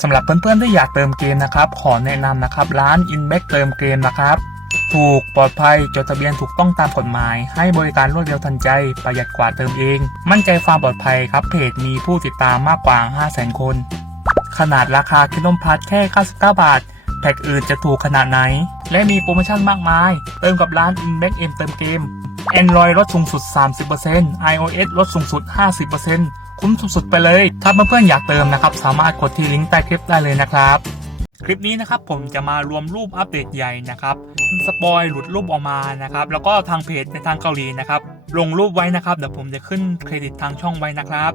สำหรับเพื่อนๆที่อยากเติมเกมนะครับ ขอแนะนำนะครับ ร้าน i n b a c เติมเกมนะครับ ถูกปลอดภัยจดทะเบียนถูกต้องตามกฎหมาย ให้บริการรวดเร็วทันใจ ประหยัดกว่าเติมเอง มั่นใจความปลอดภัยครับเพจมีผู้ติดตามมากกว่า 500,000 คน ขนาดราคาคิดนมพัดแค่ 99 บาท แพ็กอื่นจะถูกขนาดไหน และมีโปรโมชั่นมากมาย เติมกับร้าน i n b a c M เติมเกม Android ลดสูงสุด 30% iOS ลดสูงสุด 50% คุ้มสุดๆไปเลย ถ้าเพื่อนๆอยากเติมนะครับสามารถกดที่ลิงก์ใต้คลิปได้เลยนะครับคลิปนี้นะครับผมจะมารวมรูปอัปเดตใหญ่นะครับสปอยหลุดรูปออกมานะครับแล้วก็ทางเพจในทางเกาหลีนะครับลงรูปไว้นะครับเดี๋ยวผมจะขึ้นเครดิตทางช่องไว้นะครับ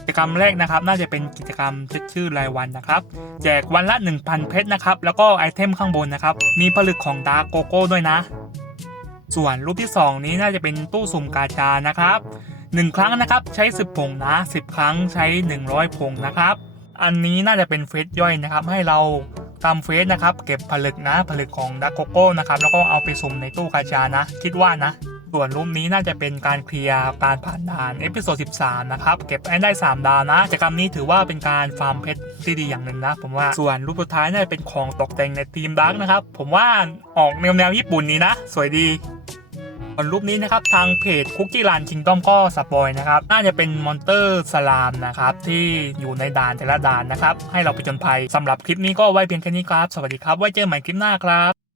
กิจกรรมแรกนะครับ น่าจะเป็นกิจกรรมเช็คชื่อรายวันนะครับ แจกวันละ 1,000 เพชรนะครับแล้วก็ไอเทมข้างบนนะครับมีผลึกของดาร์กโกโก้ด้วยนะ ส่วนรูปที่ 2 นี้น่าจะเป็นตู้สุ่มกาชานะครับ 1 ครั้งนะครับใช้ 10ผงนะ 10 ครั้งใช้ 100ผงนะครับ อันนี้น่าจะเป็นเฟสย่อยนะครับ ให้เราตามเฟสนะครับ เก็บผลึกนะผลึกของดาร์กโกโก้นะครับแล้วก็เอาไปสุ่มในตู้กาชานะ คิดว่านะส่วนรูปนี้น่าจะเป็นการเคลียร์การผ่านด่านเอพิโซด13 นะครับ เก็บให้ได้ 3 ดาวนะกิจกรรมนี้ถือว่าเป็นการฟาร์มเพชรที่ดีอย่างหนึ่งนะ ผมว่าส่วนรูปสุดท้ายน่าจะเป็นของตกแต่งในทีมดักนะครับ ผมว่าออกแนวแนวญี่ปุ่นนี้นะ สวยดี ส่วนรูปนี้นะครับทางเพจคุกกี้รันคิงดอมก็สปอยนะครับน่าจะเป็นมอนเตอร์สลามนะครับที่อยู่ในด่านแต่ละด่านนะครับให้เราไปจนภัยสำหรับคลิปนี้ก็ไว้เพียงแค่นี้ครับ สวัสดีครับไว้เจอใหม่คลิปหน้าครับ